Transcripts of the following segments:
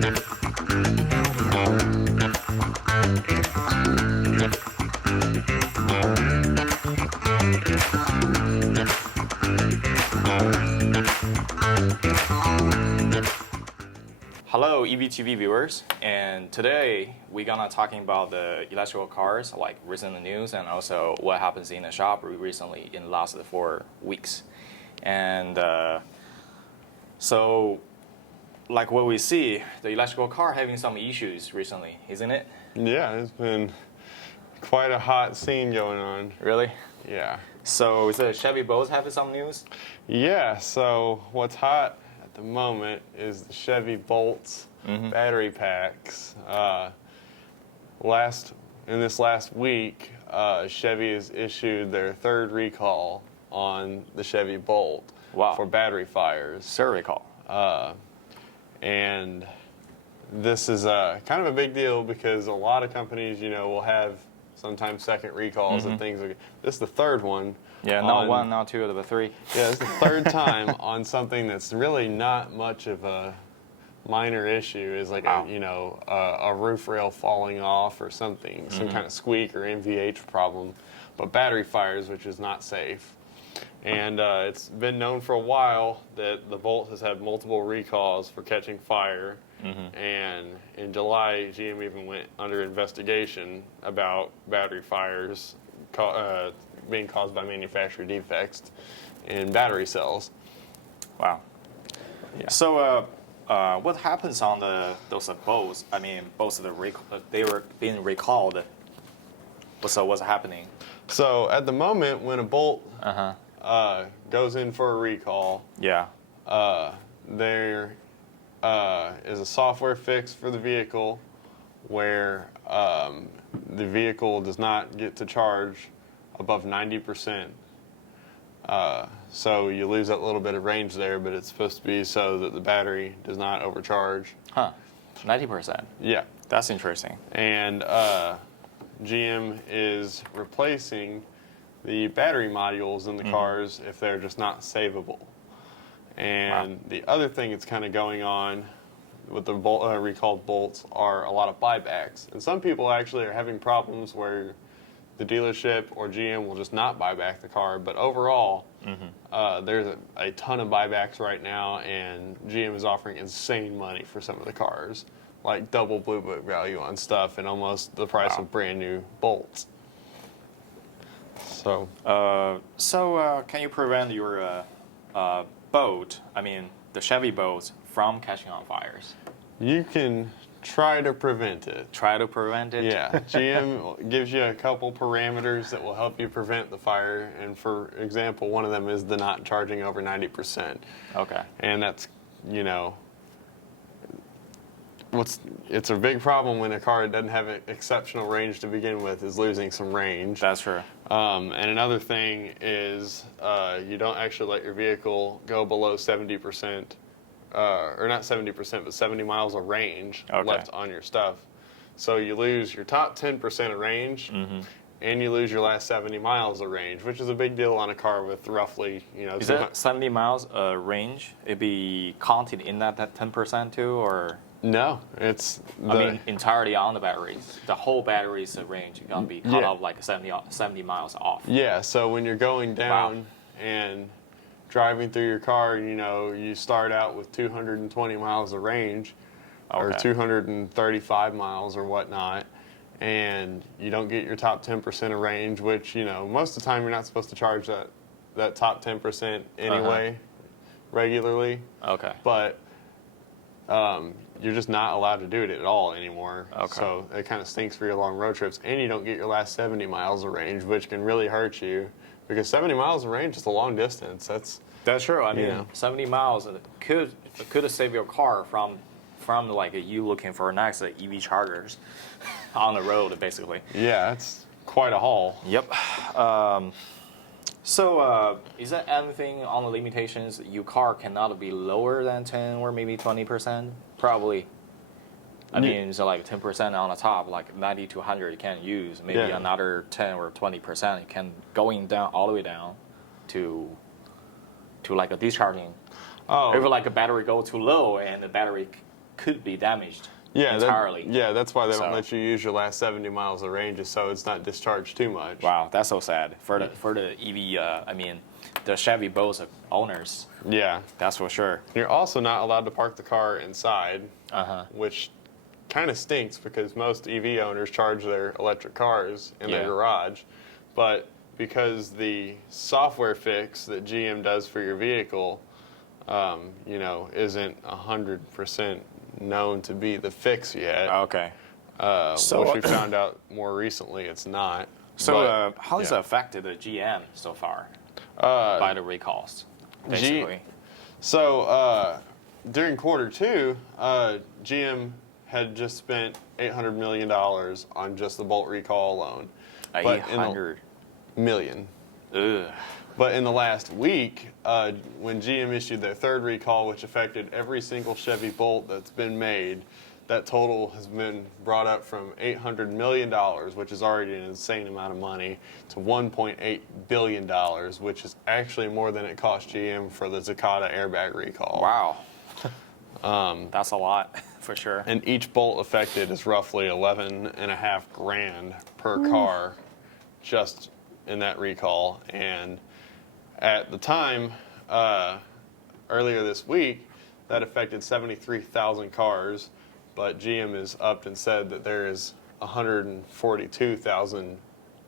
Hello, EVTV viewers, and today we're gonna talking about the electrical cars, like recent news, and also what happens in the shop recently in the last 4 weeks. And so, like what we see, the electrical car having some issues recently, isn't it? Yeah, it's been quite a hot scene going on. Really? Yeah. So is the Chevy both having some news? Yeah, so what's hot at the moment is the Chevy Bolts battery packs. In this last week, Chevy has issued their third recall on the Chevy Bolt for battery fires. Third recall. And this is kind of a big deal because a lot of companies, will have sometimes second recalls and things. This is the third one. Yeah, not one, not two, but three. Yeah, it's the third time on something that's really not much of a minor issue. Is like a roof rail falling off or something, some kind of squeak or MVH problem, but battery fires, which is not safe. And it's been known for a while that the Bolt has had multiple recalls for catching fire. And in July, GM even went under investigation about battery fires being caused by manufacturer defects in battery cells. Wow. Yeah. So what happens on those bolts? I mean, both of they were being recalled. So what's happening? So at the moment, when a bolt goes in for a recall, there is a software fix for the vehicle where the vehicle does not get to charge above 90%. So you lose that little bit of range there, but it's supposed to be so that the battery does not overcharge. 90%? Yeah. That's interesting. And GM is replacing the battery modules in the cars if they're just not savable. And the other thing that's kind of going on with the recalled bolts are a lot of buybacks. And some people actually are having problems where the dealership or GM will just not buy back the car. But overall, there's a ton of buybacks right now, and GM is offering insane money for some of the cars, like double blue book value on stuff and almost the price of brand new bolts. So, can you prevent your boat, I mean the Chevy boats, from catching on fires? You can try to prevent it. Try to prevent it? Yeah. GM gives you a couple parameters that will help you prevent the fire. And for example, one of them is the not charging over 90%. Okay. And that's, it's a big problem when a car doesn't have an exceptional range to begin with, is losing some range. That's true. And another thing is you don't actually let your vehicle go below 70%, or not 70%, but 70 miles of range left on your stuff. So you lose your top 10% of range, and you lose your last 70 miles of range, which is a big deal on a car with roughly, Is that 70 miles range? It'd be counted in that 10% too, or? No, it's entirely on the batteries. The whole battery's range is going to be cut off like 70 miles off. Yeah, so when you're going down and driving through your car, you start out with 220 miles of range or 235 miles or whatnot, and you don't get your top 10% of range, which, most of the time you're not supposed to charge that top 10% anyway regularly. Okay. But you're just not allowed to do it at all anymore. Okay. So it kind of stinks for your long road trips. And you don't get your last 70 miles of range, which can really hurt you. Because 70 miles of range is a long distance. That's true. I mean, 70 miles could save your car from like you looking for next EV chargers on the road, basically. Yeah, it's quite a haul. Yep. So is there anything on the limitations? Your car cannot be lower than 10 or maybe 20%? Probably. I mean, so like 10% on the top, like 90 to 100 you can use. Maybe another 10 or 20% you can going down all the way down to like a discharging. If like a battery go too low and the battery could be damaged Yeah, entirely. that's why they don't So- let you use your last 70 miles of range, so it's not discharged too much. Wow, that's so sad for the EV. I mean, the Chevy both owners. Yeah. That's for sure. You're also not allowed to park the car inside, which kind of stinks because most EV owners charge their electric cars in their garage. But because the software fix that GM does for your vehicle, you know, isn't 100% known to be the fix yet. Okay. Which we found out more recently it's not. So how has it affected the GM so far by the recalls, basically? During Q2, GM had just spent $800 million on just the Bolt recall alone. 800 million. Ugh. But in the last week, when GM issued their third recall, which affected every single Chevy Bolt that's been made, that total has been brought up from $800 million, which is already an insane amount of money, to $1.8 billion, which is actually more than it cost GM for the Takata airbag recall. Wow. That's a lot, for sure. And each bolt affected is roughly $11,500 per car, just in that recall. And at the time, earlier this week, that affected 73,000 cars. But GM has upped and said that there is 142,000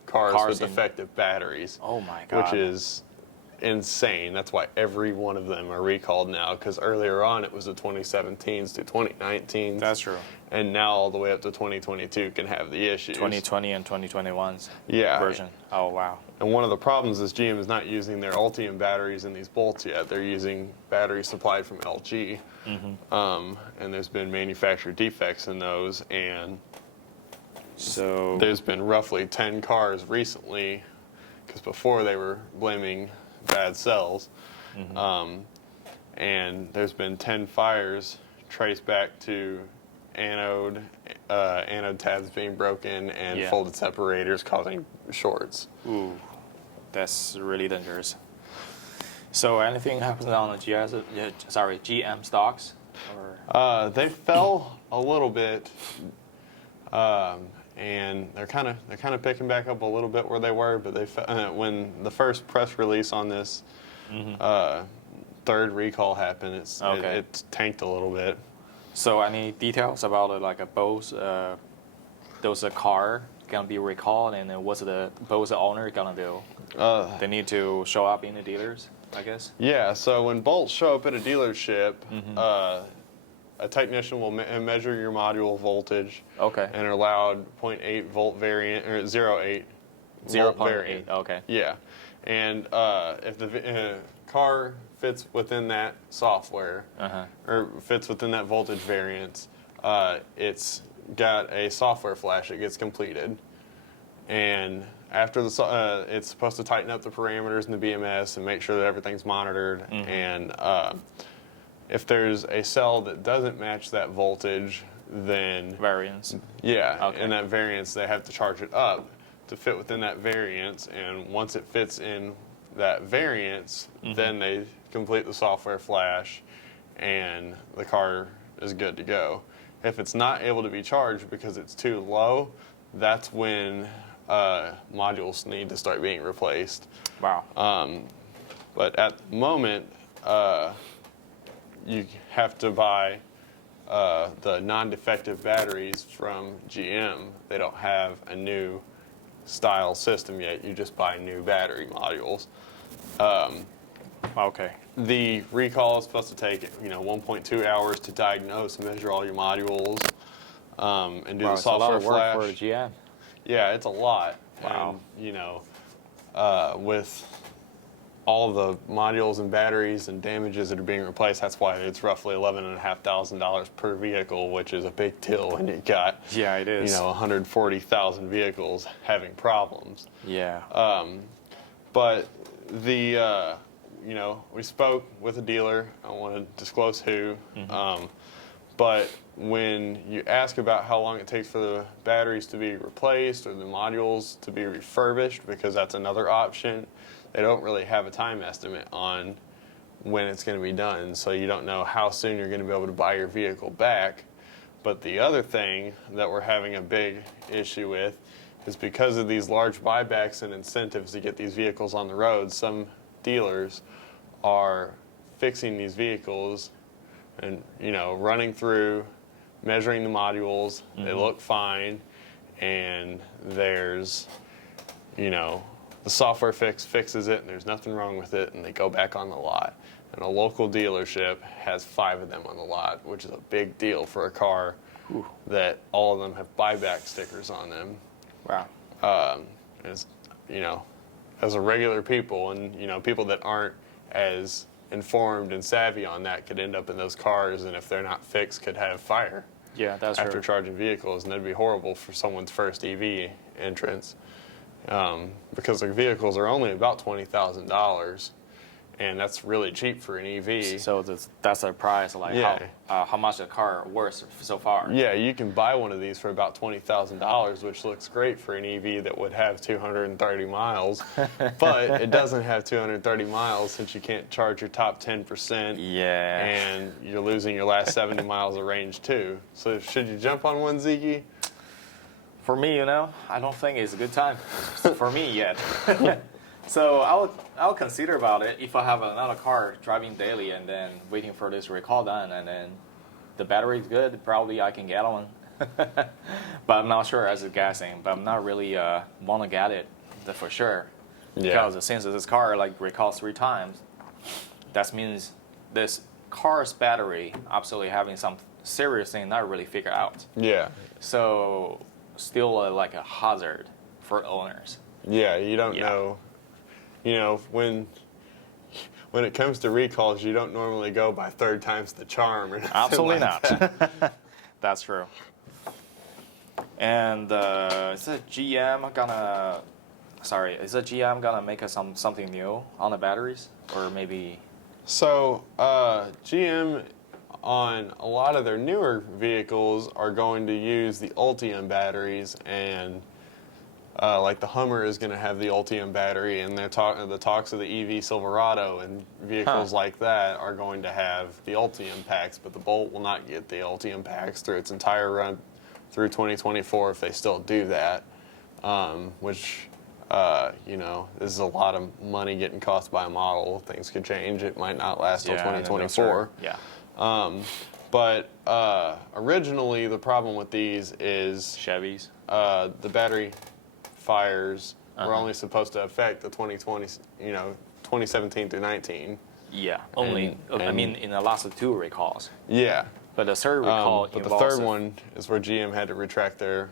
cars with defective batteries. Oh my God. Which is insane. That's why every one of them are recalled now, because earlier on it was the 2017s to 2019s. That's true. And now all the way up to 2022 can have the issues. 2020 and 2021's version. Oh, wow. And one of the problems is GM is not using their Ultim batteries in these bolts yet. They're using batteries supplied from LG. And there's been manufacturer defects in those. And so there's been roughly 10 cars recently, because before they were blaming bad cells. And there's been 10 fires traced back to anode tabs being broken and folded separators causing shorts. Ooh, that's really dangerous. So anything happens on the GM stocks? Or? They fell a little bit, and they're kind of picking back up a little bit where they were. But they when the first press release on this third recall happened, it tanked a little bit. So any details about it, like a Bose, those car gonna be recalled, and then what's the Bose owner gonna do? They need to show up in the dealers, I guess. Yeah. So when bolts show up at a dealership, a technician will measure your module voltage. Okay. And are allowed 0.8 volt variant or 0.8 volt variant. Okay. Yeah. And if the car fits within that software or fits within that voltage variance, it's got a software flash that gets completed. And after it's supposed to tighten up the parameters in the BMS and make sure that everything's monitored. And if there's a cell that doesn't match that voltage, then variance. Yeah, Okay. and that variance, they have to charge it up to fit within that variance. And once it fits in that variance, then they complete the software flash, and the car is good to go. If it's not able to be charged because it's too low, that's when modules need to start being replaced. Wow. But at the moment, you have to buy the non-defective batteries from GM. They don't have a new style system yet. You just buy new battery modules. Okay. The recall is supposed to take 1.2 hours to diagnose and measure all your modules and do the It's a lot software of work flash. for the GM. Yeah, it's a lot. Wow. And, with all the modules and batteries and damages that are being replaced, that's why it's roughly $11,500 per vehicle, which is a big deal when you got it is. 140,000 vehicles having problems. Yeah. But the we spoke with a dealer. I don't want to disclose who. But when you ask about how long it takes for the batteries to be replaced or the modules to be refurbished, because that's another option, they don't really have a time estimate on when it's going to be done, so you don't know how soon you're going to be able to buy your vehicle back. But the other thing that we're having a big issue with is because of these large buybacks and incentives to get these vehicles on the road, some dealers are fixing these vehicles and, running through, measuring the modules. They look fine, and there's, the software fixes it, and there's nothing wrong with it, and they go back on the lot. And a local dealership has 5 of them on the lot, which is a big deal for a car that all of them have buyback stickers on them. Wow. As, as a regular people, and, people that aren't as informed and savvy on that could end up in those cars, and if they're not fixed, could have fire. Yeah, that's after true. charging vehicles, and that'd be horrible for someone's first EV entrance. Because the vehicles are only about $20,000, and that's really cheap for an EV. So that's the price, like how much the car worth so far. Yeah, you can buy one of these for about $20,000, which looks great for an EV that would have 230 miles, but it doesn't have 230 miles since you can't charge your top 10%. Yeah. And you're losing your last 70 miles of range too. So should you jump on one, Ziggy? For me, I don't think it's a good time for me yet. So I'll consider about it if I have another car driving daily and then waiting for this recall done, and then the battery is good, probably I can get one. But I'm not sure as a guessing, but I'm not really want to get it for sure. Yeah. Because since this car recalls 3 times, that means this car's battery absolutely having some serious thing not really figured out. Yeah. So still like a hazard for owners. Yeah, you don't know. When it comes to recalls, you don't normally go by 3rd time's the charm or nothing. Absolutely like not. That. That's true. And is a GM gonna make us something new on the batteries, or maybe? So GM on a lot of their newer vehicles are going to use the Ultim batteries, and like the Hummer is going to have the Ultim battery, and the talks of the EV Silverado and vehicles like that are going to have the Ultim packs, but the Bolt will not get the Ultim packs through its entire run through 2024 if they still do that, which, this is a lot of money getting cost by a model. Things could change. It might not last till 2024. Yeah. But originally the problem with these is Chevys. The battery fires were only supposed to affect the 2017 through 19. Yeah, only. In the last 2 recalls. Yeah. But the 3rd recall but the 3rd one is where GM had to retract their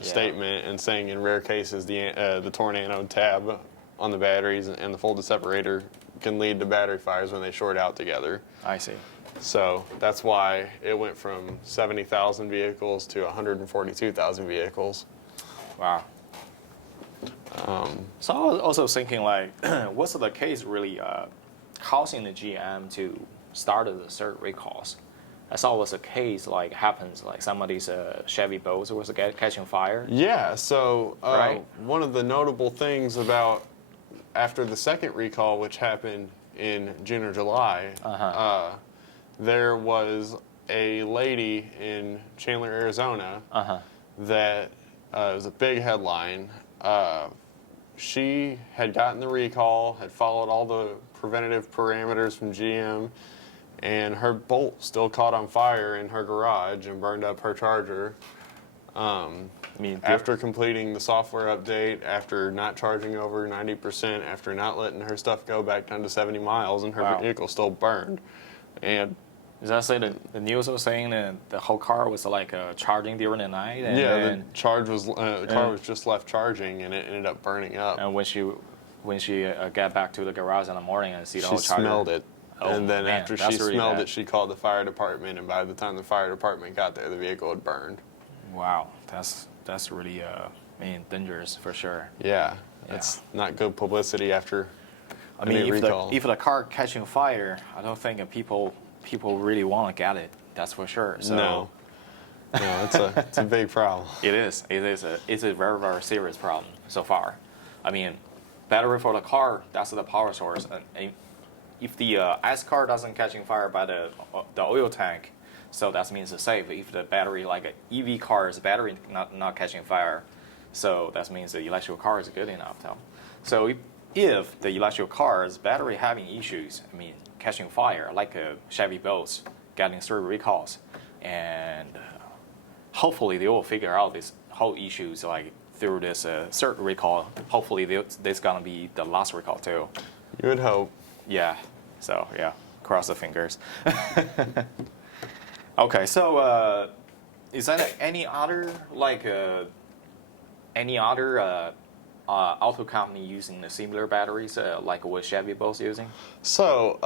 statement and saying in rare cases the torn anode tab on the batteries and the folded separator can lead to battery fires when they short out together. I see. So that's why it went from 70,000 vehicles to 142,000 vehicles. Wow. So I was also thinking, what's the case really causing the GM to start the 3rd recalls? I saw it was a case happens some of these Chevy boats was catching fire. Yeah. So one of the notable things about after the 2nd recall, which happened in June or July, there was a lady in Chandler, Arizona, that was a big headline. She had gotten the recall, had followed all the preventative parameters from GM, and her Bolt still caught on fire in her garage and burned up her charger. After completing the software update, after not charging over 90%, after not letting her stuff go back down to 70 miles, and her vehicle still burned. And does that say the news was saying that the whole car was charging during the night? And the car was just left charging, and it ended up burning up. And when she got back to the garage in the morning and see the whole charger, she smelled it. And then after she really smelled bad. it, she called the fire department, and by the time the fire department got there, the vehicle had burned. Wow, that's really dangerous for sure. Yeah, it's not good publicity after recall. If the car catching fire, I don't think people really want to get it. That's for sure. So, no, it's a big problem. It is. It's a very, very serious problem so far. Battery for the car, that's the power source. And if the S car doesn't catching fire by the oil tank, so that means it's safe. If the battery, like a EV car's battery not catching fire, so that means the electric car is good enough. So if the electric car's battery having issues, I mean catching fire, like a Chevy Bolt getting 3 recalls, and hopefully they will figure out this whole issues like through this third recall. Hopefully this gonna be the last recall too. You would hope. Yeah. So yeah, cross the fingers. Okay. So is that any other like auto company using the similar batteries like what Chevy both using? So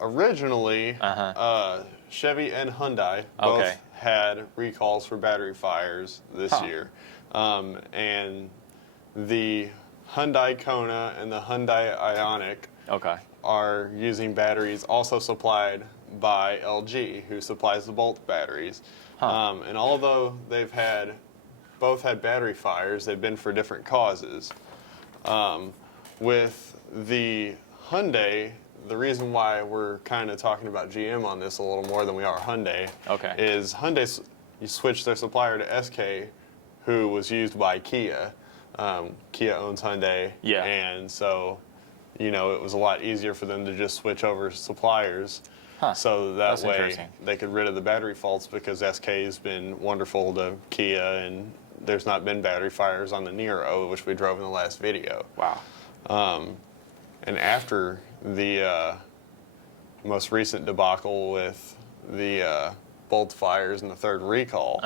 originally, Chevy and Hyundai both had recalls for battery fires this year, and the Hyundai Kona and the Hyundai Ioniq are using batteries also supplied by LG, who supplies the Bolt batteries. And although they've both had battery fires, they've been for different causes. With the Hyundai, the reason why we're kind of talking about GM on this a little more than we are Hyundai is Hyundai switched their supplier to SK, who was used by Kia. Kia owns Hyundai, and so it was a lot easier for them to just switch over suppliers. So that way they could rid of the battery faults, because SK has been wonderful to Kia, and there's not been battery fires on the Niro, which we drove in the last video. Wow. And after the most recent debacle with the Bolt fires and the third recall,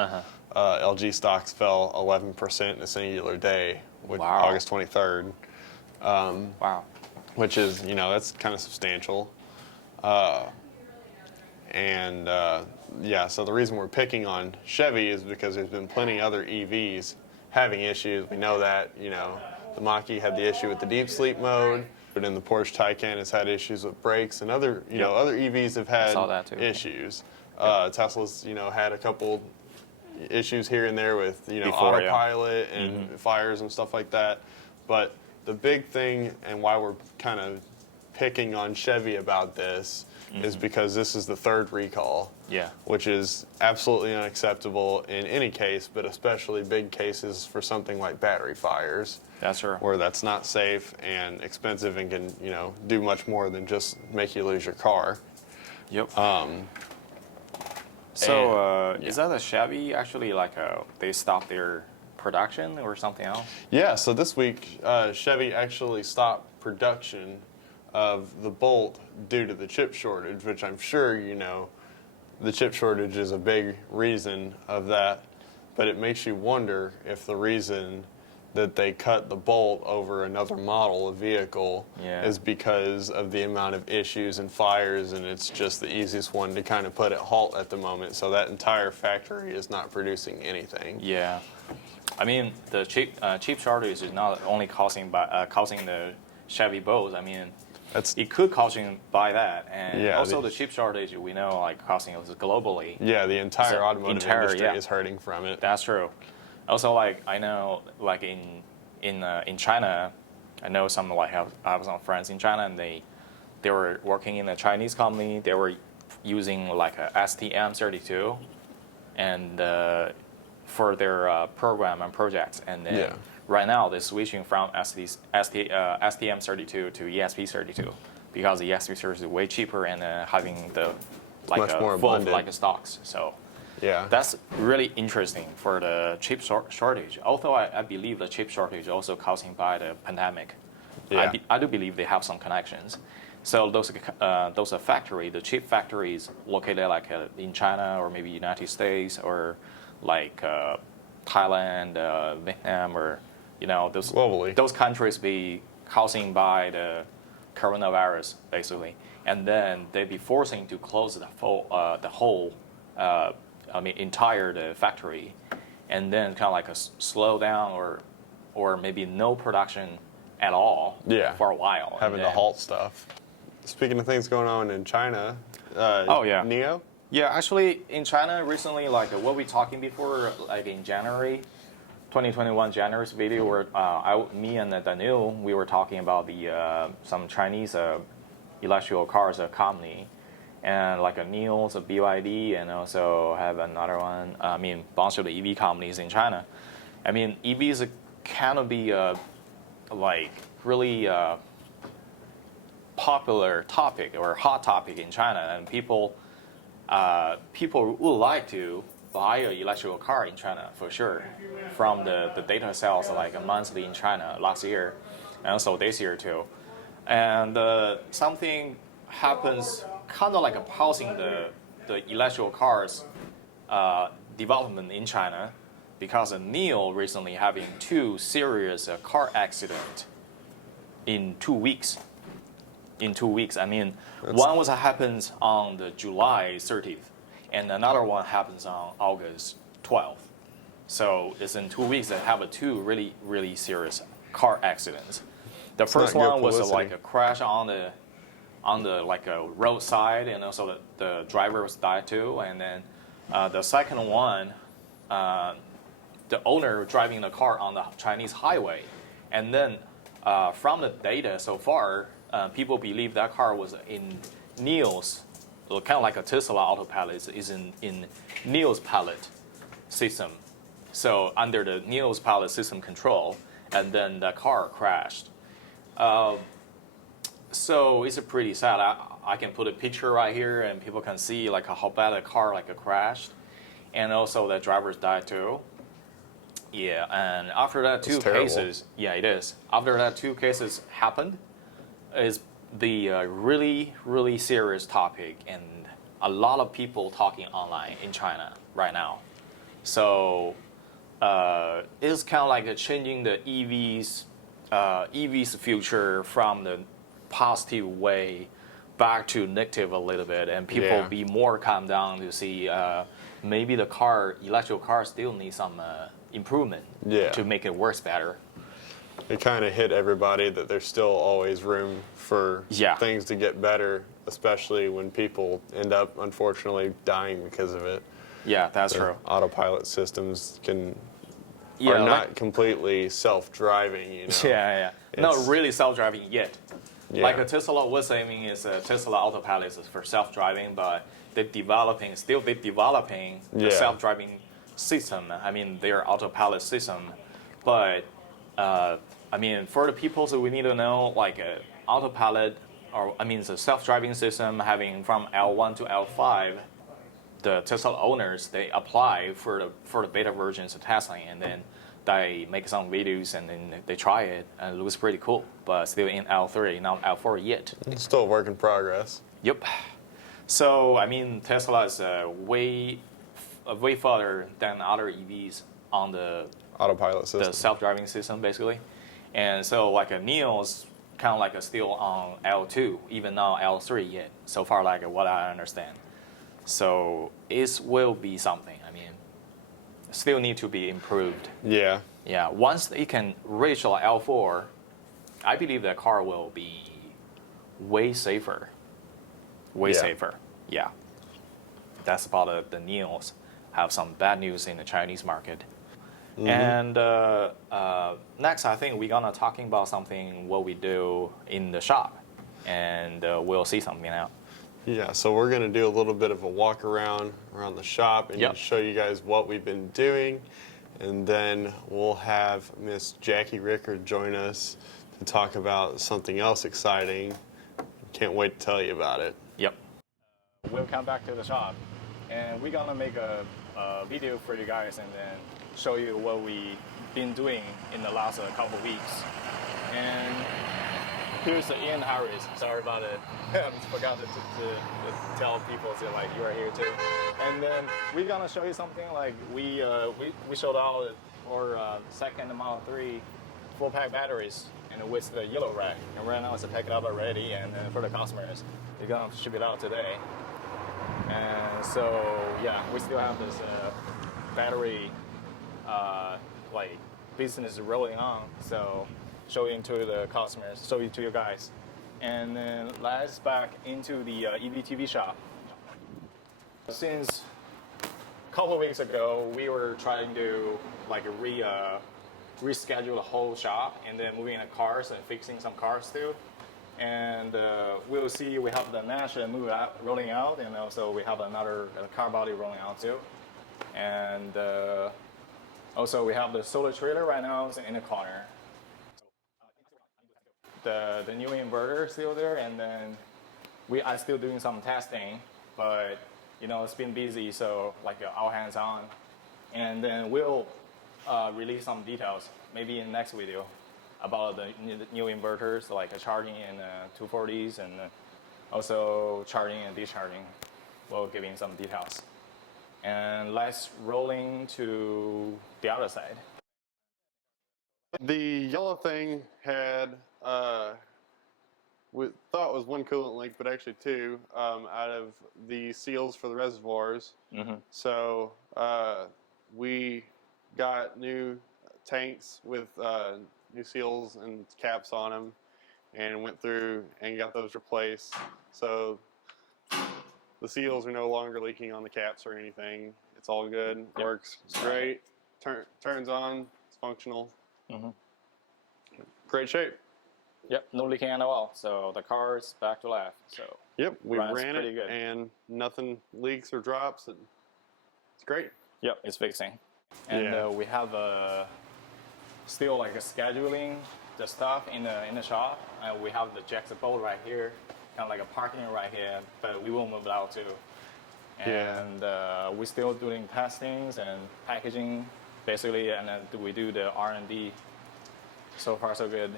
LG stocks fell 11% in a singular day, with August 23rd. Wow. Which is, that's kind of substantial. So the reason we're picking on Chevy is because there's been plenty other EVs having issues. We know that, the Mach-E had the issue with the deep sleep mode, but in the Porsche Taycan has had issues with brakes, and other, other EVs have had issues. Tesla's, had a couple issues here and there with, autopilot and fires and stuff like that. But the big thing, and why we're kind of picking on Chevy about this, is because this is the third recall, which is absolutely unacceptable in any case, but especially big cases for something like battery fires. That's true. Where that's not safe and expensive and can, do much more than just make you lose your car. Yep. Is that a Chevy actually they stopped their production or something else? Yeah, so this week Chevy actually stopped production of the Bolt due to the chip shortage, which I'm sure the chip shortage is a big reason of that, but it makes you wonder if the reason that they cut the Bolt over another model of vehicle is because of the amount of issues and fires, and it's just the easiest one to kind of put at halt at the moment, so that entire factory is not producing anything. Yeah. I mean, the chip shortage is not only causing the Chevy Bolt. I mean, it could causing by that, and also the chip shortage we know causing us globally. Yeah, the entire automotive industry is hurting from it. That's true. Also, I know in China, I know some I have some friends in China, and they were working in a Chinese company. They were using a STM32, and for their program and projects, and then right now they're switching from STM32 to ESP32 because the ESP32 is way cheaper and having the much more abundant stocks. So that's really interesting for the chip shortage. Although I believe the chip shortage also causing by the pandemic. I do believe they have some connections. So those factory, the chip factories located in China or maybe United States or Thailand, Vietnam, or those globally, those countries be causing by the coronavirus basically, and then they be forcing to close the whole entire the factory, and then kind of a slow down or maybe no production at all for a while, having to halt stuff. Speaking of things going on in China, NIO. Yeah, actually, in China recently, what we talking before, in January, 2021 January's video, where me and Daniel, we were talking about the some Chinese electrical cars company, and like a NIO's, a BYD, and also have another one. I mean, bunch of the EV companies in China. I mean, EVs kind of be like really popular topic or hot topic in China, and people would like to buy an electrical car in China for sure. From the data sales like a monthly in China last year, and also this year too. And something happens kind of like pausing the electrical cars development in China, because NIO recently having 2 serious car accidents in 2 weeks. In 2 weeks, I mean, one happens on the July 30th, and another one happens on August 12th. So it's in 2 weeks that have 2 really, really serious car accidents. The first one was like a crash on the like a roadside, and also the driver was died too. And then the second one, the owner driving the car on the Chinese highway, and then from the data so far, people believe that car was in NIO's, kind of like a Tesla autopilot is in NIO's pilot system. So under the NIO's pilot system control, and then the car crashed. So it's a pretty sad. I can put a picture right here, and people can see like how bad the car crashed, and also the drivers died too. Yeah, and after that, 2 cases. Yeah, it is. After that, 2 cases happened, is the really, really serious topic, and a lot of people talking online in China right now. So it's kind of like changing the EV's future from the positive way back to negative a little bit, and people be more calm down to see maybe the electrical car still needs some improvement to make it work better. It kind of hit everybody that there's still always room for things to get better, especially when people end up, unfortunately, dying because of it. Yeah, that's true. Autopilot systems are not completely self-driving, you know. Yeah. Not really self-driving yet. Yeah. Like a Tesla was saying is Tesla autopilot is for self-driving, but they're developing the self-driving system. I mean, their autopilot system. But I mean, for the people, so we need to know like autopilot, or I mean, the self-driving system having from L1 to L5. The Tesla owners, they apply for the beta versions of testing, and then they make some videos, and then they try it, and it looks pretty cool. But still in L3, not L4 yet. It's still a work in progress. Yep. So I mean, Tesla is way further than other EVs on the autopilot system, the self-driving system, basically. And so like a NIO is kind of like still on L2, even not L3 yet. So far, like what I understand. So it will be something. I mean, still need to be improved. Yeah. Yeah. Once it can reach like L4, I believe the car will be way safer. Way safer. Yeah. That's about the NIOs. Have some bad news in the Chinese market. Mm-hmm. And next, I think we're gonna talking about something what we do in the shop, and we'll see something now. Yeah, so we're going to do a little bit of a walk around the shop and show you guys what we've been doing. And then we'll have Miss Jackie Rickard join us to talk about something else exciting. Can't wait to tell you about it. Yep. We'll come back to the shop, and we're going to make a video for you guys and then show you what we've been doing in the last couple weeks. And here's Ian Harris. Sorry about it. I forgot to tell people that like you are here too. And then we're gonna show you something like we showed out our second Model 3 full pack batteries and with the yellow rack. And right now it's packed up already, and for the customers, we're gonna ship it out today. And so yeah, we still have this battery like business rolling on. So showing to the customers, show it to you guys. And then let's back into the EVTV shop. Since a couple of weeks ago, we were trying to like reschedule the whole shop, and then moving the cars and fixing some cars too. And we'll see we have the Nash rolling out, and also we have another car body rolling out too. And also we have the solar trailer right now in the corner. The new inverter is still there, and then we are still doing some testing, but it's been busy, so like all hands on. And then we'll release some details maybe in next video about the new inverters, like charging in 240s and also charging and discharging. We'll give in some details. And let's rolling to the other side. The yellow thing had, we thought was one coolant leak, but actually two, out of the seals for the reservoirs. Mm-hmm. So we got new tanks with new seals and caps on them, and went through and got those replaced. So the seals are no longer leaking on the caps or anything. It's all good. Yep. Works great. Turns on. It's functional. Mm-hmm. Great shape. Yep, no leaking at all. So the car is back to life. So yep, we runs ran pretty it good. And nothing leaks or drops. It's great. Yep, it's fixing. And we have still like scheduling the stuff in the shop. We have the Jackson bolt right here, kind of like a parking right here, but we will move it out too. And we're still doing testings and packaging, basically, and then we do the R&D. So far, so good.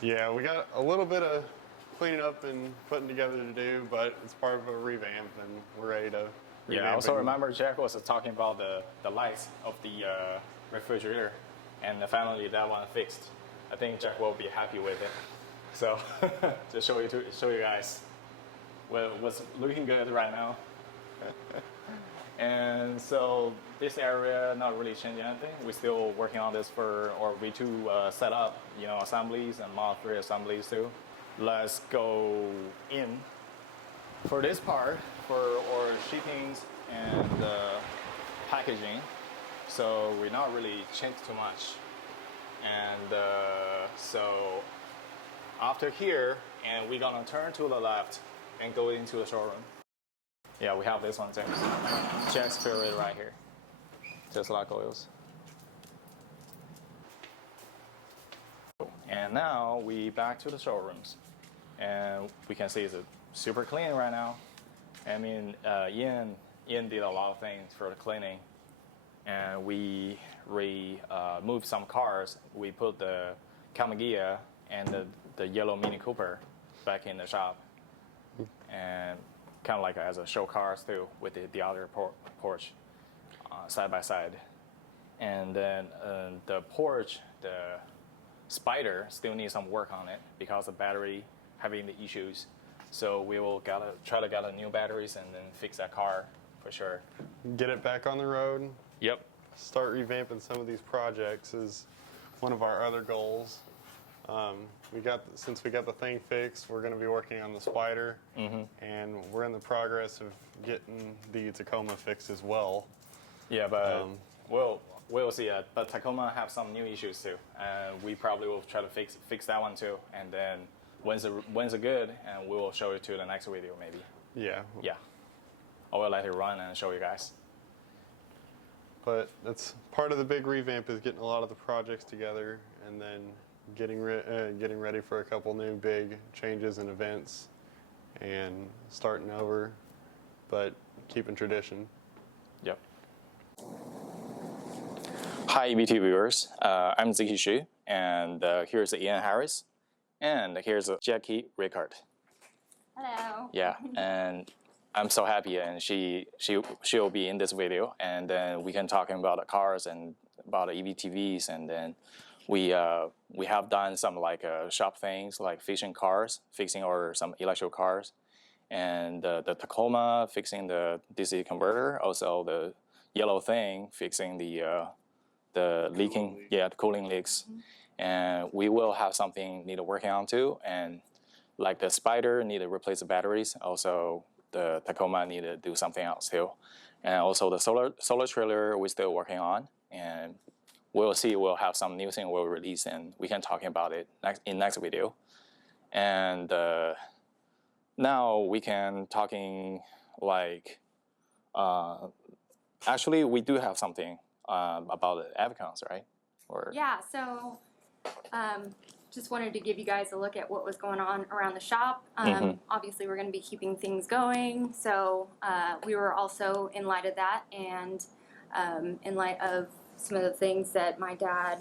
Yeah, we got a little bit of cleaning up and putting together to do, but it's part of a revamp, and we're ready to. Yeah, I also remember Jack was talking about the lights of the refrigerator, and finally that one fixed. I think Jack will be happy with it. So just show you guys what's looking good right now. And so this area not really changing anything. We're still working on this for our V2 setup, assemblies and Model 3 assemblies too. Let's go in. For this part, for our shippings and packaging, so we're not really changed too much. And so after here, and we're gonna turn to the left and go into the showroom. Yeah, we have this one too. Jack's favorite right here, just like oils. And now we back to the showrooms, and we can see it's super clean right now. I mean, Ian did a lot of things for the cleaning, and we moved some cars. We put the Kamagia and the yellow Mini Cooper back in the shop, and kind of like as a show cars too, with the other Porsche side by side. And then the Porsche, the Spider, still needs some work on it because the battery having the issues. So we will try to get new batteries and then fix that car for sure. Get it back on the road. Yep. Start revamping some of these projects is one of our other goals. Since we got the thing fixed, we're going to be working on the Spider, and we're in the progress of getting the Tacoma fixed as well. Yeah, but we'll see. But Tacoma have some new issues too, and we probably will try to fix that one too. And then when's it good, and we will show it to the next video maybe. Yeah. Yeah. I will let it run and show you guys. But that's part of the big revamp is getting a lot of the projects together, and then getting ready for a couple new big changes and events, and starting over, but keeping tradition. Yep. Hi, EVTV viewers. I'm Ziki Xu, and here's Ian Harris, and here's Jackie Rickard. Hello. Yeah, and I'm so happy, and she'll be in this video, and then we can talk about the cars and about the EVTVs, and then we have done some like shop things like fixing cars, fixing or some electric cars, and the Tacoma fixing the DC converter, also the yellow thing fixing the leaking, the cooling leaks, and we will have something need to working on too, and like the Spider need to replace the batteries, also the Tacoma need to do something else too, and also the solar trailer we're still working on, and we'll see. We'll have some new thing we'll release, and we can talk about it in next video. And now we can talking like, actually we do have something about the Avcons, right? Or Yeah, so just wanted to give you guys a look at what was going on around the shop. Obviously, we're going to be keeping things going, so we were also in light of that and in light of some of the things that my dad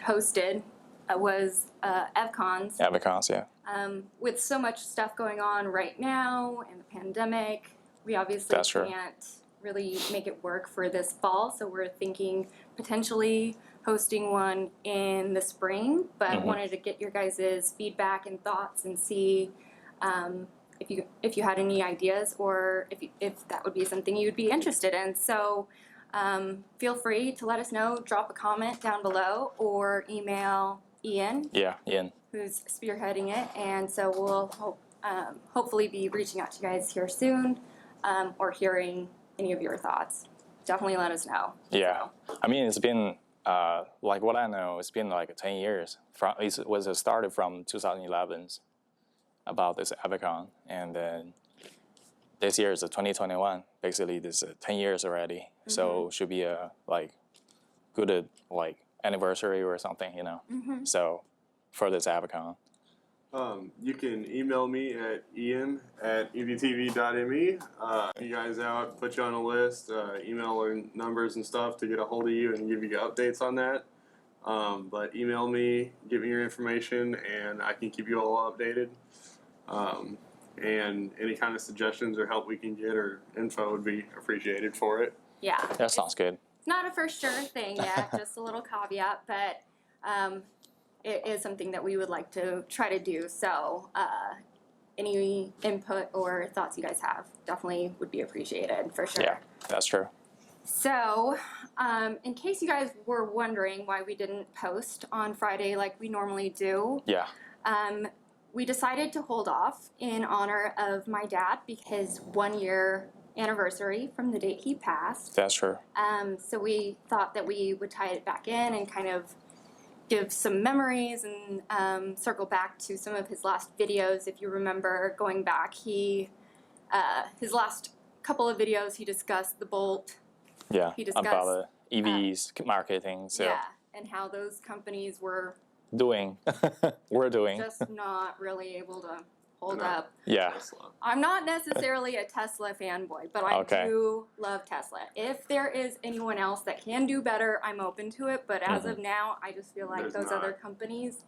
hosted was Avcons. Avcons, yeah. With so much stuff going on right now and the pandemic, we obviously That's true. can't really make it work for this fall, so we're thinking potentially hosting one in the spring, but wanted to get your guys' feedback and thoughts and see if you had any ideas or if that would be something you'd be interested in. So feel free to let us know, drop a comment down below or email Ian. Yeah, Ian. Who's spearheading it, and so we'll hopefully be reaching out to you guys here soon or hearing any of your thoughts. Definitely let us know. Yeah, So. I mean, it's been like what I know, it's been like 10 years. It was started from 2011 about this Avcon, and then this year is 2021. Basically, this is 10 years already. So should be a like good like anniversary or something, you know. So for this Avcon. You can email me at ian@evtv.me. You guys out, put you on a list, email or numbers and stuff to get a hold of you and give you updates on that. But email me, give me your information, and I can keep you all updated. And any kind of suggestions or help we can get or info would be appreciated for it. Yeah. That sounds good. Not a for sure thing yet, just a little caveat, but it is something that we would like to try to do. So any input or thoughts you guys have definitely would be appreciated for sure. Yeah, that's true. So in case you guys were wondering why we didn't post on Friday like we normally do, Yeah. we decided to hold off in honor of my dad because 1 year anniversary from the date he passed. That's true. So we thought that we would tie it back in and kind of give some memories and circle back to some of his last videos. If you remember going back, his last couple of videos, he discussed the Bolt. Yeah, He discussed, about the EVs marketing. So yeah, and how those companies were we're doing. just not really able to hold No. up. Yeah. Tesla. I'm not necessarily a Tesla fanboy, but I do love Tesla. If there is anyone else that can do better, I'm open to it. But as of now, I just feel like There's those not. other companies,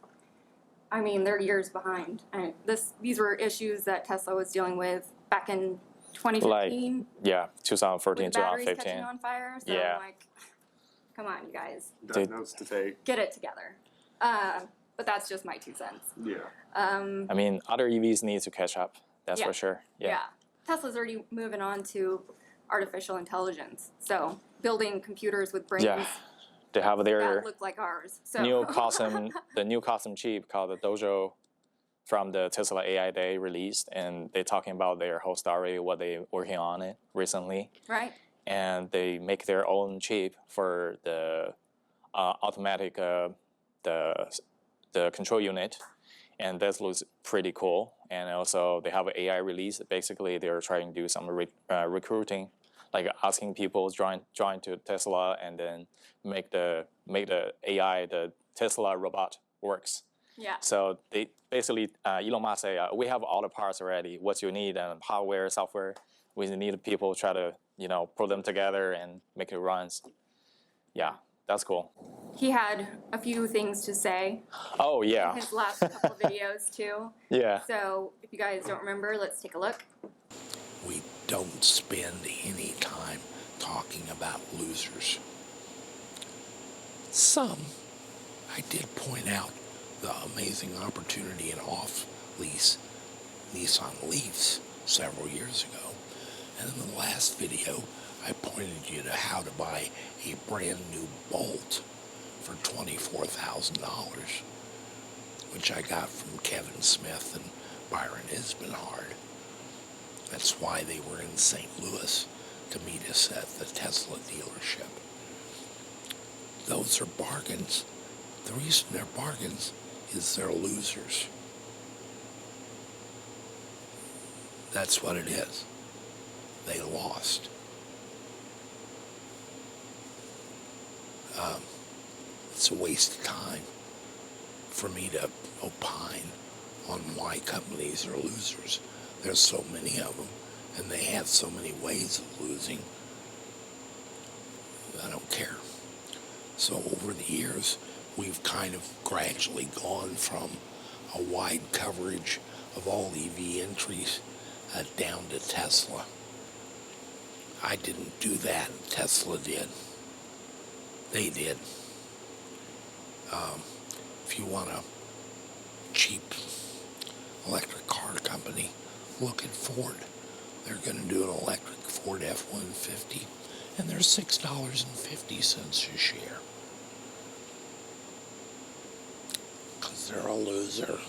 I mean, they're years behind. These were issues that Tesla was dealing with back in 2015 Yeah, 2014, with batteries 2015. catching on fire. So Yeah. I'm like, come on, you guys, Notes to take. get it together. But that's just my 2 cents. Yeah. I mean, other EVs need to catch up. That's Yeah. for sure. Yeah. Tesla's already moving on to artificial intelligence. So building computers with brains Yeah. They have their that look like ours. So new custom chip called the Dojo from the Tesla AI Day released, and they're talking about their whole story, what they're working on it recently. right? And they make their own chip for the automatic the control unit, and that looks pretty cool. And also they have an AI release. Basically, they're trying to do some recruiting, like asking people join to Tesla, and then make the AI, the Tesla robot works. Yeah. So they basically Elon Musk say we have all the parts already. What you need and hardware, software. We need people try to put them together and make it runs. Yeah, that's cool. He had a few things to say Oh in yeah, his last couple of videos too. yeah. So if you guys don't remember, let's take a look. We don't spend any time talking about losers. Some, I did point out the amazing opportunity in off-lease Nissan Leafs several years ago. And in the last video, I pointed you to how to buy a brand new Bolt for $24,000, which I got from Kevin Smith and Byron Isbenhard. That's why they were in St. Louis to meet us at the Tesla dealership. Those are bargains. The reason they're bargains is they're losers. That's what it is. They lost. It's a waste of time for me to opine on why companies are losers. There's so many of them, and they have so many ways of losing. I don't care. So over the years, we've kind of gradually gone from a wide coverage of all EV entries down to Tesla. I didn't do that. Tesla did. They did. If you want a cheap electric car company, look at Ford. They're going to do an electric Ford F-150, and they're $6.50 a share. Because they're a loser.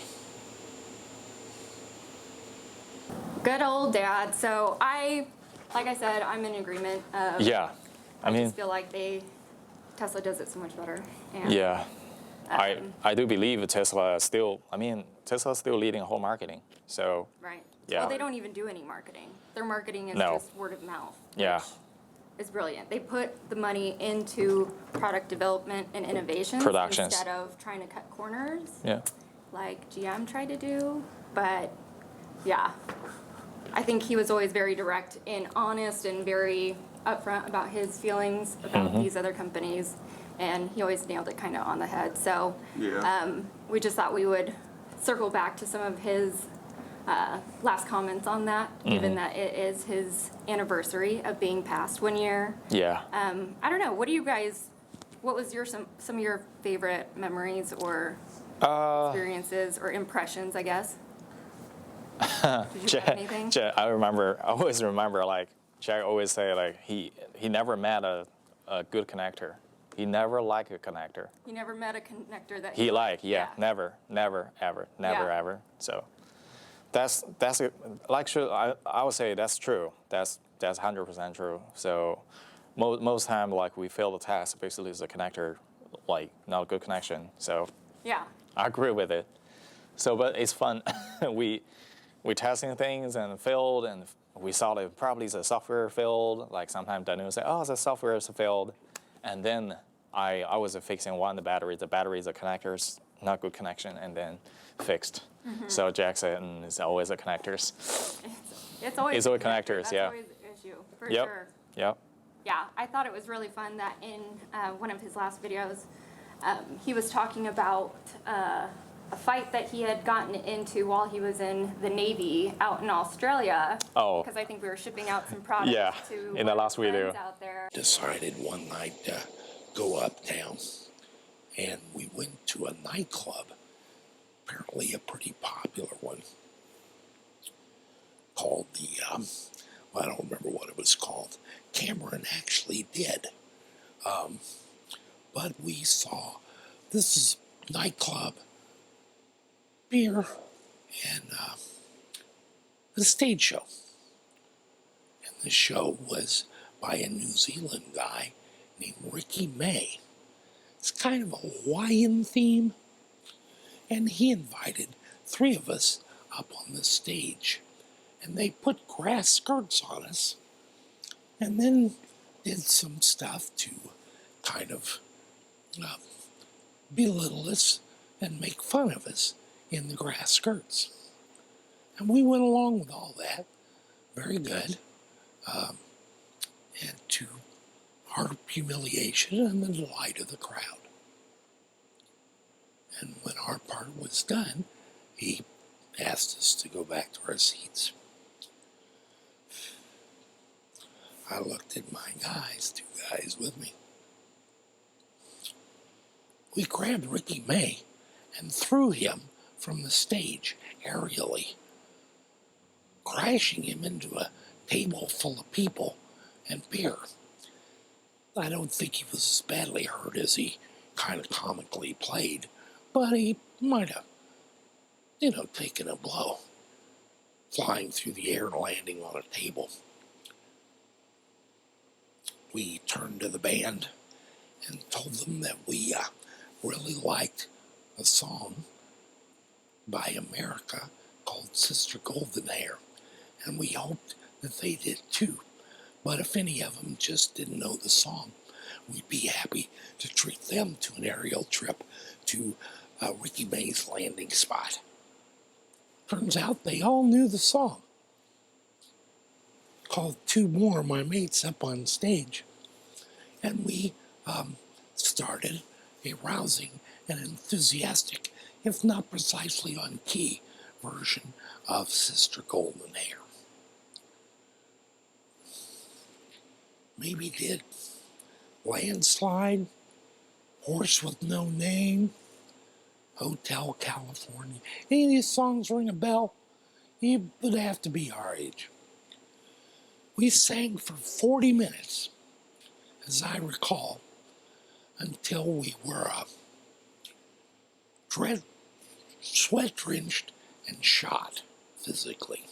Good old Dad. So like I said, I'm in agreement. Yeah, I just feel like Tesla does it so much better. And, yeah. I do believe Tesla is still, Tesla's still leading whole marketing. So, right. yeah. Well, they don't even do any marketing. Their marketing is No. just word of mouth. Yeah. Which is brilliant. They put the money into product development and innovation Productions. instead of trying to cut corners Yeah. like GM tried to do. But yeah, I think he was always very direct and honest and very upfront about his feelings about these other companies. And he always nailed it kind of on the head. So we just thought we would circle back to some of his last comments on that, given that it is his anniversary of being past 1 year. Yeah. I don't know. What was some of your favorite memories or experiences or impressions, I guess? Did you have anything? I always remember, like, Jack always say, like, he never met a good connector. He never liked a connector. You never met a connector that He liked, yeah, never, ever. So that's I would say that's true. That's 100% true. So most time, like, we fail the test, basically it's a connector, like, not a good connection. So yeah, I agree with it. So, but it's fun. we testing things and failed, and we saw that probably the software failed. Like, sometimes Daniel would say, oh, the software has failed. And then I was fixing one of the batteries. The batteries, the connectors, not good connection, and then fixed. So Jack said, it's always the connectors. it's always connectors. That's Yeah. always the issue, for Yep. sure. Yep. Yeah, I thought it was really fun that in one of his last videos, he was talking about a fight that he had gotten into while he was in the Navy out in Australia. Oh. Because I think we were shipping out some products Yeah, to in the last video. out there. Decided one night to go uptown, and we went to a nightclub, apparently a pretty popular one, called the, I don't remember what it was called. Cameron actually did. But we saw, this is nightclub, beer, and a stage show. And the show was by a New Zealand guy named Ricky May. It's kind of a Hawaiian theme. And he invited 3 of us up on the stage. And they put grass skirts on us. And then did some stuff to kind of belittle us and make fun of us in the grass skirts. And we went along with all that. Very good. And to our humiliation and the delight of the crowd. And when our part was done, he asked us to go back to our seats. I looked at my guys, 2 guys with me. We grabbed Ricky May and threw him from the stage aerially, crashing him into a table full of people and beer. I don't think he was as badly hurt as he kind of comically played, but he might have, taken a blow, flying through the air and landing on a table. We turned to the band and told them that we really liked the song by America called Sister Golden Hair, and we hoped that they did too. But if any of them just didn't know the song, we'd be happy to treat them to an aerial trip to Ricky May's landing spot. Turns out they all knew the song. Called two more of my mates up on stage, and we started a rousing and enthusiastic, if not precisely on key, version of Sister Golden Hair. Maybe did Landslide, Horse with No Name, Hotel California. Any of these songs ring a bell? You would have to be our age. We sang for 40 minutes, as I recall, until we were sweat-drenched and shot physically.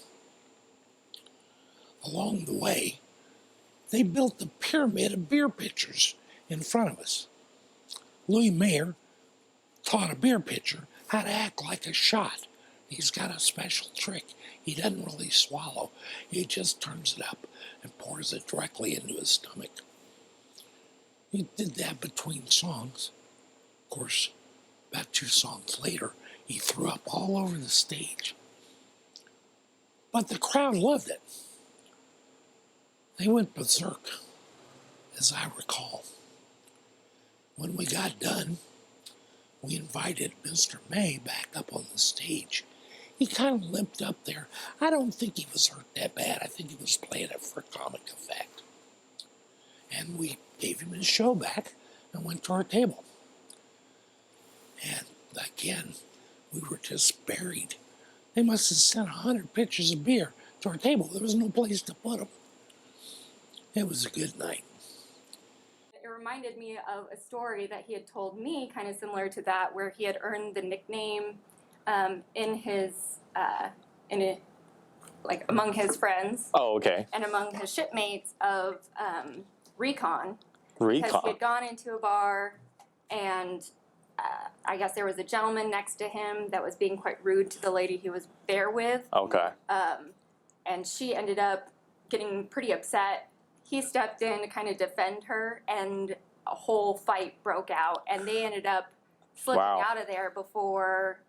Along the way, they built a pyramid of beer pitchers in front of us. Louis Mayer taught a beer pitcher how to act like a shot. He's got a special trick. He doesn't really swallow. He just turns it up and pours it directly into his stomach. He did that between songs. Of course, about 2 songs later, he threw up all over the stage. But the crowd loved it. They went berserk, as I recall. When we got done, we invited Mr. May back up on the stage. He kind of limped up there. I don't think he was hurt that bad. I think he was playing it for comic effect. And we gave him his show back and went to our table. And again, we were just buried. They must have sent 100 pitchers of beer to our table. There was no place to put them. It was a good night. It reminded me of a story that he had told me, kind of similar to that, where he had earned the nickname among his friends. Oh, okay. And among his shipmates of Recon. Recon. Because he had gone into a bar, and I guess there was a gentleman next to him that was being quite rude to the lady he was there with. Okay. And she ended up getting pretty upset. He stepped in to kind of defend her, and a whole fight broke out, and they ended up slipping out of there before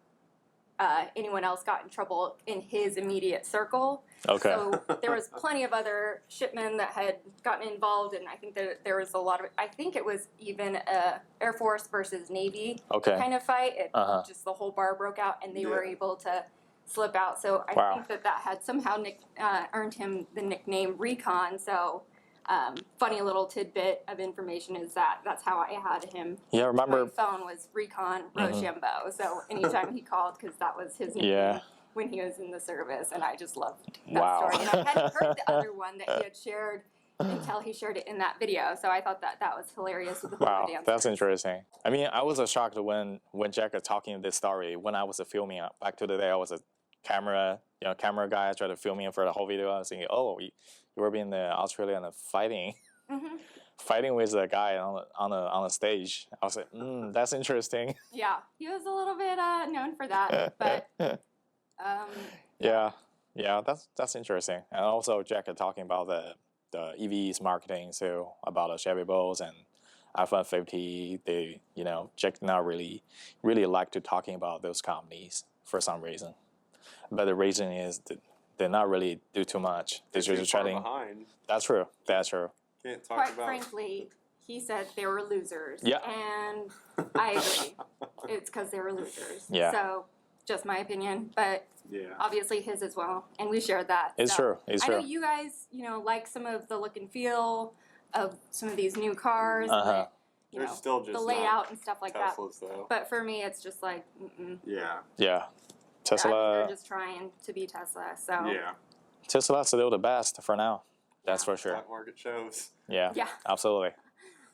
anyone else got in trouble in his immediate circle. Okay. So there was plenty of other shipmen that had gotten involved, and I think that there was a lot of, I think it was even a Air Force versus Navy kind of fight. Just the whole bar broke out, and they were able to slip out. So I think that had somehow earned him the nickname Recon. So funny little tidbit of information is that's how I had him. Yeah, remember. My phone was Recon Rochambeau. So anytime he called, because that was his nickname when he was in the service, and I just loved that story. And I hadn't heard the other one that he had shared until he shared it in that video. So I thought that was hilarious with the whole dance. That's interesting. I mean, I was shocked when Jack was talking this story. When I was filming back to the day, I was a camera guy. I tried to film him for the whole video. I was thinking, oh, you were being the Australian fighting. Fighting with a guy on a stage. I was like, that's interesting. Yeah, he was a little bit known for that, but that's interesting. And also Jack is talking about the EVs marketing, so about the Chevy Bulls and F-150. They, Jack not really like to talking about those companies for some reason. But the reason is that they're not really do too much. They're just trying. Behind. That's true. That's true. Can't talk Quite frankly, he said they were losers. Yeah. And I agree. It's because they were losers. Yeah. So, just my opinion, but obviously his as well. And we shared that. It's true. It's true. I know you guys, like some of the look and feel of some of these new cars. They're still just the layout and stuff like Teslas, that. Though. But for me, it's just like, Yeah. Tesla. They're just trying to be Tesla. So Tesla's still the best for now. That's for sure. Stock market shows. Yeah. Absolutely.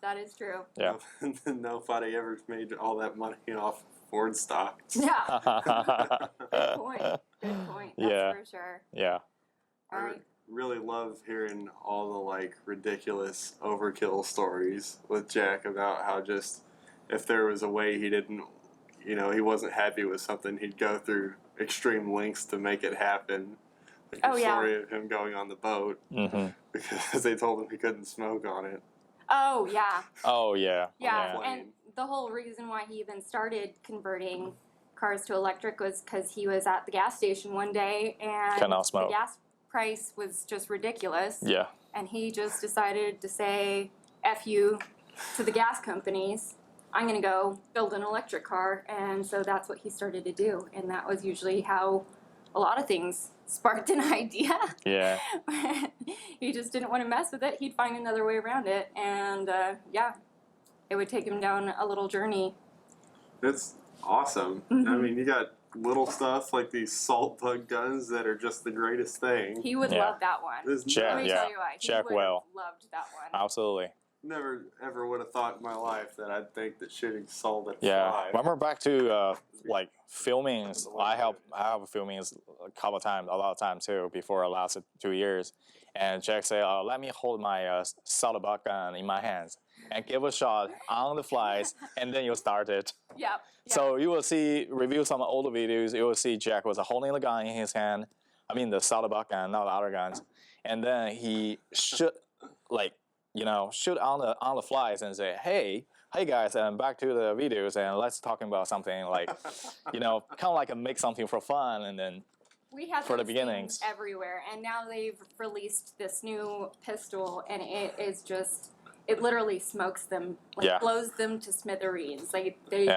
That is true. Yeah. Nobody ever made all that money off Ford stocks. Yeah. Good point. Good point. That's for sure. Yeah. All right. Really love hearing all the ridiculous overkill stories with Jack about how just if there was a way he didn't you know, he wasn't happy with something, he'd go through extreme lengths to make it happen. Like the story of him going on the boat because they told him he couldn't smoke on it. Oh, yeah. Oh yeah. Yeah, and the whole reason why he even started converting cars to electric was because he was at the gas station one day and Cannot smoke. the gas price was just ridiculous. Yeah. And he just decided to say, F you to the gas companies. I'm going to go build an electric car. And so that's what he started to do. And that was usually how a lot of things sparked an idea. Yeah. He just didn't want to mess with it. He'd find another way around it. And yeah, it would take him down a little journey. It's awesome. I mean, you got little stuff like these salt bug guns that are just the greatest thing. He would love that one. Let me tell you why. He would have loved that one. Absolutely. Never ever would have thought in my life that I'd think that shooting salt at Yeah. Remember back to like filmings. I have filmings a lot of times too before the last 2 years. And Jack said, "Let me hold my solid buck gun in my hands and give a shot on the flies, and then you start it." Yep. So you will see review some older videos. You will see Jack was holding the gun in his hand. I mean the solid buck gun, not the other guns. And then he shoot shoot on the flies and say, "Hey guys, back to the videos and let's talk about something like, kind of like make something for fun." And then we had for the those beginnings things everywhere, and now they've released this new pistol, and it is just, it literally smokes them, blows them to smithereens. Like they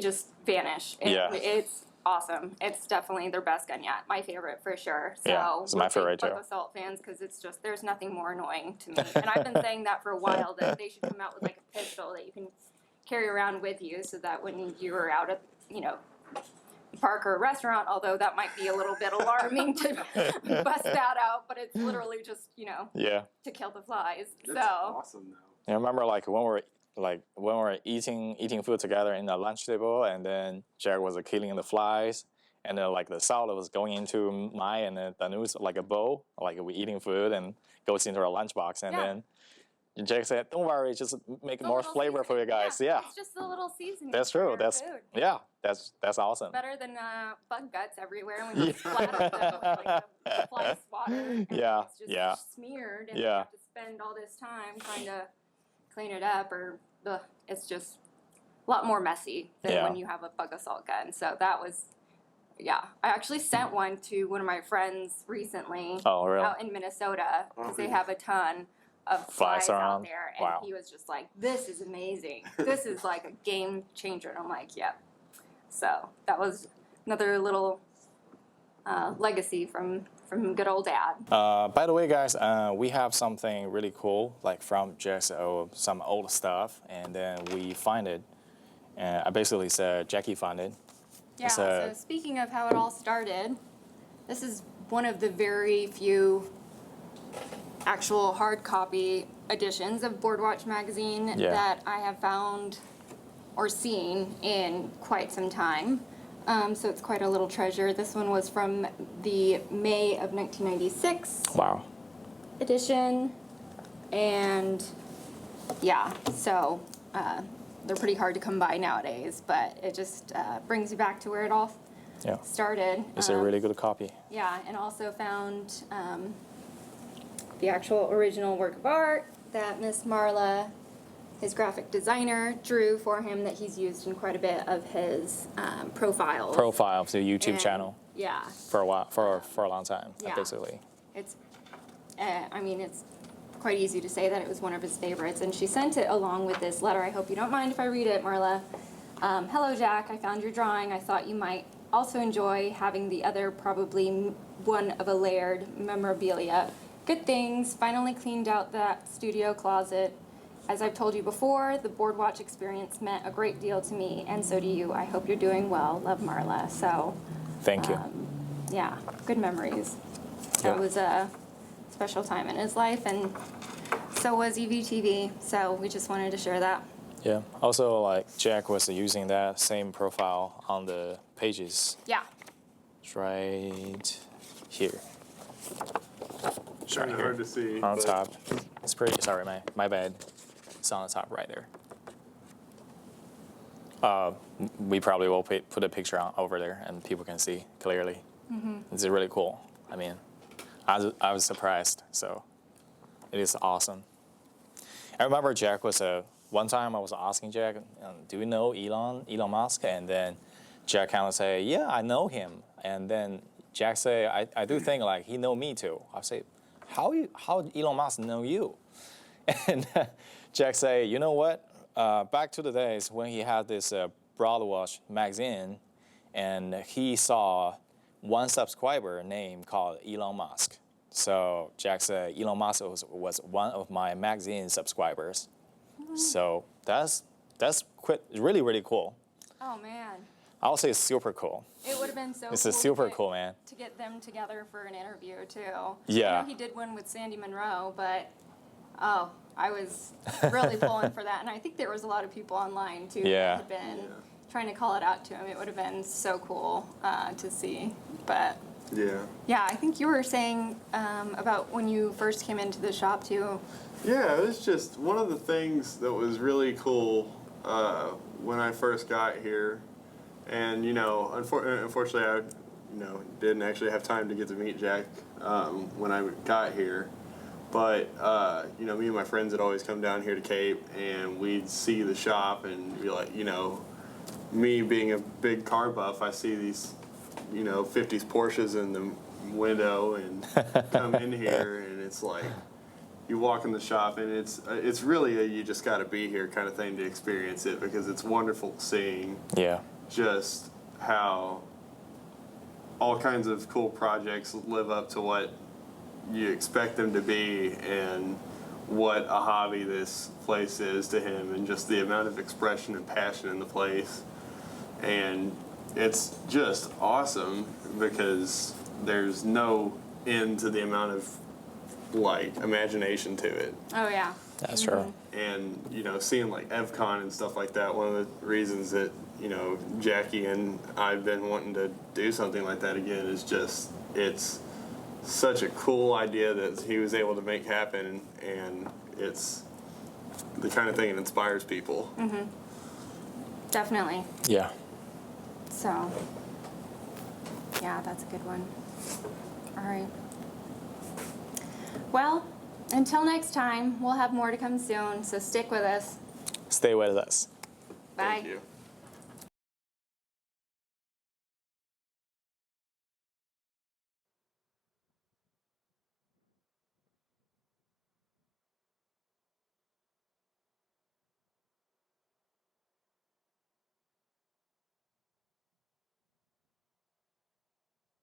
just vanish. It's awesome. It's definitely their best gun yet. My favorite for sure. So it's my favorite too. Assault fans, because it's just, there's nothing more annoying to me. And I've been saying that for a while, that they should come out with like a pistol that you can carry around with you, so that when you're out at a park or a restaurant, although that might be a little bit alarming to bust that out, but it's literally just to kill the flies. That's awesome though. I remember when we were eating food together in the lunch table, and then Jack was killing the flies, and then the salad was going into and then the news like a bowl, like we eating food and goes into our lunchbox, and then Jack said, "Don't worry, just make it more flavor for you guys." Yeah, it's just a little seasoning. That's true. That's food. That's awesome. Better than bug guts everywhere when you splatter them with the fly swatter. And it's just smeared, and you have to spend all this time trying to clean it up, or it's just a lot more messy than when you have a bug assault gun. So that was, I actually sent one to one of my friends recently out in Minnesota, because they have a ton of flies out there, and he was just like, "This is amazing. This is like a game changer." And I'm like, "Yep." So that was another little legacy from good old Dad. By the way, guys, we have something really cool, like from just some old stuff, and then we find it. And I basically said Jackie found it. Yeah. So speaking of how it all started, this is one of the very few actual hard copy editions of Boardwatch magazine that I have found or seen in quite some time. So it's quite a little treasure. This one was from the May of 1996 edition. And so they're pretty hard to come by nowadays, but it just brings you back to where it all started. It's a really good copy. Yeah, and also found the actual original work of art that Miss Marla, his graphic designer, drew for him, that he's used in quite a bit of his profiles. Profile of the YouTube channel. Yeah. For a while, for a long time, basically. It's, it's quite easy to say that it was one of his favorites, and she sent it along with this letter. I hope you don't mind if I read it, Marla. Hello, Jack. I found your drawing. I thought you might also enjoy having the other, probably one of a layered memorabilia. Good things. Finally cleaned out that studio closet. As I've told you before, the Boardwatch experience meant a great deal to me, and so do you. I hope you're doing well. Love, Marla. So, thank you. Yeah, good memories. That was a special time in his life, and so was EVTV. So we just wanted to share that. Yeah. Also, like Jack was using that same profile on the pages. Yeah. It's right here. It's kind of hard to see. On top. It's pretty. Sorry, my bad. It's on the top right there. We probably will put a picture over there and people can see clearly. It's really cool. I mean, I was surprised, so it is awesome. I remember Jack was one time I was asking Jack, do you know Elon Musk? And then Jack kind of say, yeah, I know him. And then Jack say, I do think like he know me too. I say, how Elon Musk know you? And Jack say, you know what? Back to the days when he had this Broadwatch magazine, and he saw one subscriber named called Elon Musk. So Jack said Elon Musk was one of my magazine subscribers. So that's really, really cool. Oh man. I would say it's super cool. It would have been so It's cool a super to get, cool, man. to get them together for an interview too. Yeah. I know he did one with Sandy Monroe, but I was really pulling for that, and I think there was a lot of people online too Yeah. that had been trying to call it out to him. It would have been so cool to see. But yeah, I think you were saying about when you first came into the shop too. Yeah, it was just one of the things that was really cool when I first got here. And, unfortunately, I, didn't actually have time to get to meet Jack when I got here. But, me and my friends would always come down here to Cape, and we'd see the shop and be like, me being a big car buff, I see these, 50s Porsches in the window and come in here, and it's like, you walk in the shop, and it's really you just got to be here kind of thing to experience it, because it's wonderful seeing just how all kinds of cool projects live up to what you expect them to be, and what a hobby this place is to him, and just the amount of expression and passion in the place. And it's just awesome because there's no end to the amount of imagination to it. Oh yeah. That's true. And seeing like EVCon and stuff like that, one of the reasons that Jackie and I've been wanting to do something like that again is just it's such a cool idea that he was able to make happen, and it's the kind of thing that inspires people. Definitely. Yeah. So yeah, that's a good one. All right. Well, until next time, we'll have more to come soon, so stick with us. Stay with us. Bye. Thank you.